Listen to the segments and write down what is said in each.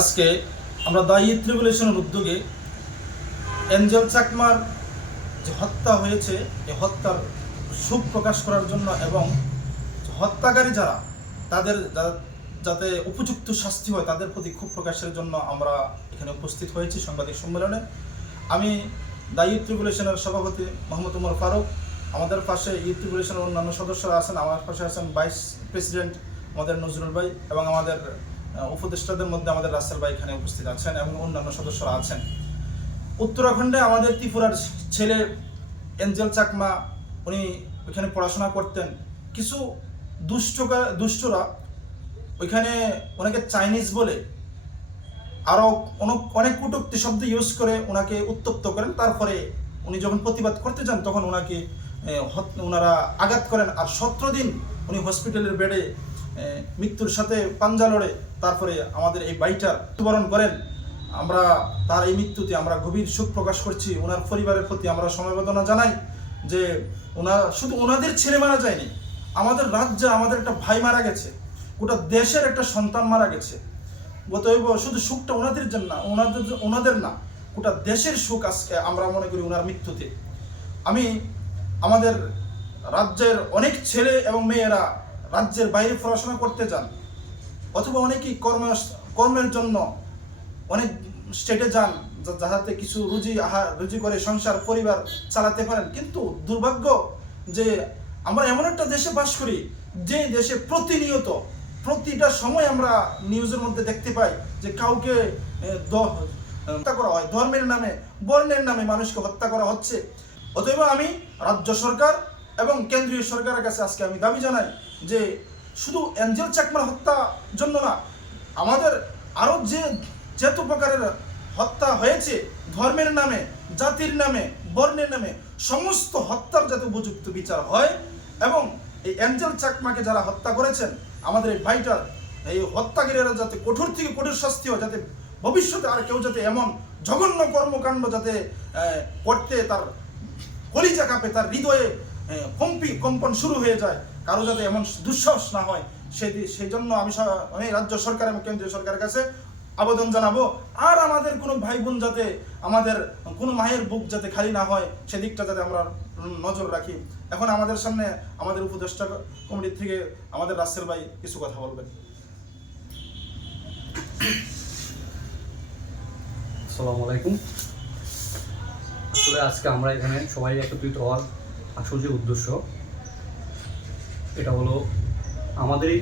আজকে আমরা the youth রিভলিউশনের উদ্যোগে এঞ্জেল চাকমার যে হত্যা হয়েছে এই হত্যার শোক প্রকাশ করার জন্য এবং হত্যাকারী যারা তাদের যাতে উপযুক্ত শাস্তি হয় তাদের প্রতি ক্ষোভ প্রকাশের জন্য আমরা এখানে উপস্থিত হয়েছি সাংবাদিক সম্মেলনে। আমি দ্য ইউথ রিভলিউশনের সভাপতি মোহাম্মদ উমর ফারুক, আমাদের পাশে ইউথ রিভলিউশনের অন্যান্য সদস্যরা আছেন, আমার পাশে আছেন ভাইস প্রেসিডেন্ট আমাদের নজরুল ভাই এবং আমাদের উপদেষ্টাদের মধ্যে আমাদের রাসেল ভাই এখানে উপস্থিত আছেন এবং অন্যান্য সদস্যরা আছেন। উত্তরাখণ্ডে আমাদের ত্রিপুরার ছেলে এঞ্জেল চাকমা উনি ওইখানে পড়াশোনা করতেন। কিছু দুষ্টরা ওইখানে ওনাকে চাইনিজ বলে আরও অনেক কটূক্তি শব্দ ইউজ করে ওনাকে উত্তপ্ত করেন। তারপরে উনি যখন প্রতিবাদ করতে যান তখন ওনারা আঘাত করেন। আর 17 দিন উনি হসপিটালের বেডে মৃত্যুর সাথে পাঞ্জা লড়ে তারপরে আমাদের এই ভাইটার মৃত্যুবরণ করেন। আমরা তার এই মৃত্যুতে আমরা গভীর শোক প্রকাশ করছি। ওনার পরিবারের প্রতি আমরা সমবেদনা জানাই যে শুধু ওনাদের ছেলে মারা যায়নি, আমাদের রাজ্যে আমাদের একটা ভাই মারা গেছে, গোটা দেশের একটা সন্তান মারা গেছে। শুধু সুখটা ওনাদের জন্য না, ওনাদের না, গোটা দেশের সুখ আজকে আমরা মনে করি ওনার মৃত্যুতে। আমাদের রাজ্যের অনেক ছেলে এবং মেয়েরা রাজ্যের বাইরে পড়াশোনা করতে যান অথবা অনেকেই কর্মের জন্য অনেক স্টেটে যান যাতে কিছু রুজি করে সংসার পরিবার চালাতে পারেন। কিন্তু দুর্ভাগ্য যে আমরা এমন একটা দেশে বাস করি যে দেশে প্রতিটা সময় আমরা নিউজের মধ্যে দেখতে পাই যে কাউকে হত্যা করা হয়, ধর্মের নামে বর্ণের নামে মানুষকে হত্যা করা হচ্ছে। অতএব আমি রাজ্য সরকার এবং কেন্দ্রীয় সরকারের কাছে আজকে আমি দাবি জানাই যে শুধু এঞ্জেল চাকমার হত্যা জন্য না, আমাদের আরও যেত প্রকারের হত্যা হয়েছে ধর্মের নামে, জাতির নামে, বর্ণের নামে, সমস্ত হত্যার যাতে উপযুক্ত বিচার হয় এবং এই এঞ্জেল চাকমাকে যারা হত্যা করেছেন আমাদের এই ভাইটার এই হত্যাকারীরা যাতে কঠোর থেকে কঠোর শাস্তি হয়, যাতে ভবিষ্যতে আর কেউ যাতে এমন জঘন্য কর্মকাণ্ড যাতে করতে তার কলিজা কাঁপে, তার হৃদয়ে কম্পন শুরু হয়ে যায়, কারো যাতে এমন দুঃসাহস না হয় সেই জন্য আমি রাজ্য সরকার এবং কেন্দ্রীয় সরকারের কাছে আবেদন জানাবো। আর আমাদের কোনো ভাই বোন যাতে আমাদের কোনো মায়ের বুক যাতে খালি না হয় সেদিকটা যাতে আমরা নজর রাখি। এখন আমাদের সামনে আমাদের উপদেষ্টা কমিটির থেকে আমাদের রাসেল ভাই কিছু কথা বলবেন। আসসালামু আলাইকুম। আসলে আজকে আমরা এখানে সবাই একত্রিত হওয়ার আসল যে উদ্দেশ্য এটা হলো আমাদেরই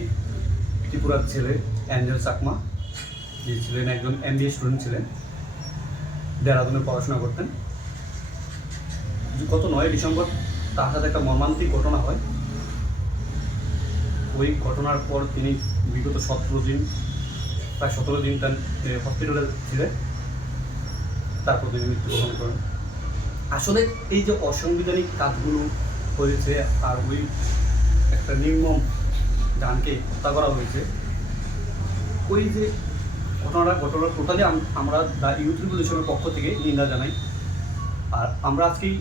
ত্রিপুরার ছেলে এঞ্জেল চাকমা, যে ছিলেন একজন MBA স্টুডেন্ট ছিলেন, দেহরাদুনে পড়াশোনা করতেন। গত 9 ডিসেম্বর তার সাথে একটা মর্মান্তিক ঘটনা হয়। ওই ঘটনার পর তিনি বিগত প্রায় 17 দিন তার হসপিটালে ছিলেন, তারপর তিনি মৃত্যুবরণ করেন। আসলে এই যে অসাংবিধানিক কাজগুলো হয়েছে আর ওই একটা নির্মম গানকে হত্যা করা হয়েছে, ওই যে ঘটনাটা টোটালি আমরা দ্য ইউথ রিভলিউশনের পক্ষ থেকে নিন্দা জানাই। আর আমরা আজকেই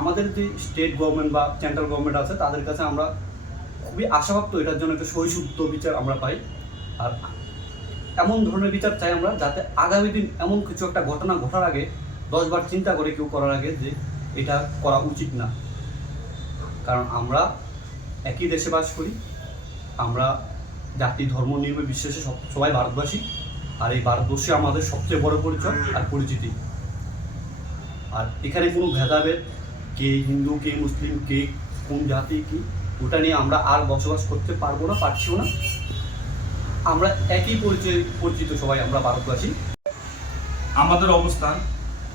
আমাদের যে স্টেট গভর্নমেন্ট বা সেন্ট্রাল গভর্নমেন্ট আছে তাদের কাছে আমরা খুবই আশাবাপ্ত এটার জন্য একটা সহিষ্ণুত বিচার আমরা পাই। আর এমন ধরনের বিচার চাই আমরা যাতে আগামী দিন এমন কিছু একটা ঘটনা ঘটার আগে 10 বার চিন্তা করে কেউ করার আগে যে এটা করা উচিত না। কারণ আমরা একই দেশে বাস করি, আমরা জাতি ধর্ম নির্বিশেষে সবাই ভারতবাসী। আর এই ভারতবর্ষে আমাদের সবচেয়ে বড় পরিচয় আর পরিচিতি। আর এখানে কোনো ভেদাভেদ, কে হিন্দু, কে মুসলিম, কে কোন জাতি কি, ওটা নিয়ে আমরা আর বসবাস করতে পারছিও না। আমরা একই পরিচিত সবাই, আমরা ভারতবাসী। আমাদের অবস্থান,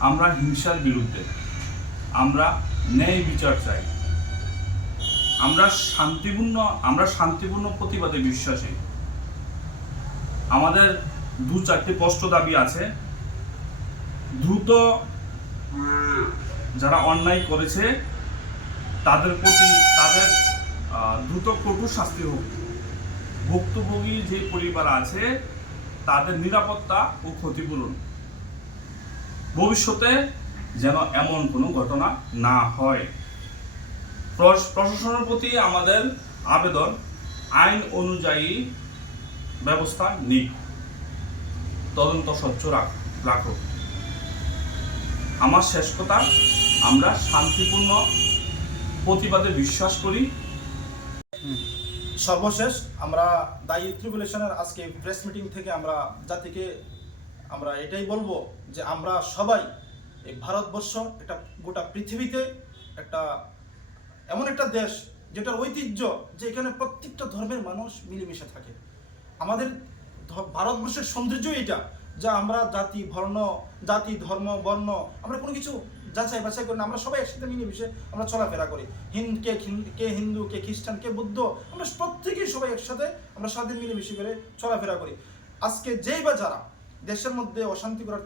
আমরা হিংসার বিরুদ্ধে, আমরা ন্যায় বিচার চাই, আমরা শান্তিপূর্ণ প্রতিবাদে বিশ্বাসী। আমাদের 2-4টি স্পষ্ট দাবি আছে। দ্রুত যারা অন্যায় করেছে তাদের প্রতি দ্রুত কঠোর শাস্তি হোক। ভুক্তভোগী যে পরিবার আছে তাদের নিরাপত্তা ও ক্ষতিপূরণ, ভবিষ্যতে যেন এমন কোনো ঘটনা না হয়। প্রশাসনের প্রতি আমাদের আবেদন, আইন অনুযায়ী ব্যবস্থা নিক। তদন্ত স্বচ্ছ রাখো। আমার শেষ কথা, আমরা শান্তিপূর্ণ প্রতিবাদে বিশ্বাস করি। সর্বশেষ আমরা দায়ী ট্রিবিউলেশনের আজকে প্রেস মিটিং থেকে আমরা জাতিকে আমরা এটাই বলবো যে আমরা সবাই এই ভারতবর্ষ একটা গোটা পৃথিবীতে একটা এমন একটা দেশ যেটার ঐতিহ্য যে এখানে প্রত্যেকটা ধর্মের মানুষ মিলেমিশে থাকে। আমাদের ভারতবর্ষের সৌন্দর্য এটা, যা আমরা জাতি ধর্ম বর্ণ আমরা কোনো কিছু যাচাই বাছাই করি না, আমরা সবাই একসাথে মিলেমিশে আমরা চলাফেরা করি। কে হিন্দু, কে খ্রিস্টান, কে বুদ্ধ, আমরা প্রত্যেকেই সবাই একসাথে আমরা সাথে মিলেমিশে করে চলাফেরা করি। আজকে যেই বা যারা দেশের মধ্যে অশান্তি করার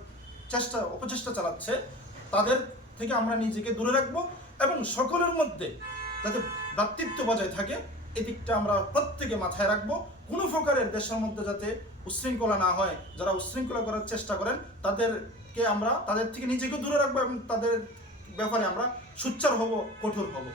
অপচেষ্টা চালাচ্ছে, তাদের থেকে আমরা নিজেকে দূরে রাখবো এবং সকলের মধ্যে যাতে ভ্রাতৃত্ব বজায় থাকে এদিকটা আমরা প্রত্যেকে মাথায় রাখবো। কোনো প্রকারের দেশের মধ্যে যাতে উচ্ছৃঙ্খলা না হয়, যারা উচ্ছৃঙ্খলা করার চেষ্টা করেন তাদের থেকে নিজেকে দূরে রাখবো এবং তাদের ব্যাপারে আমরা সোচ্চার হব, কঠোর হব।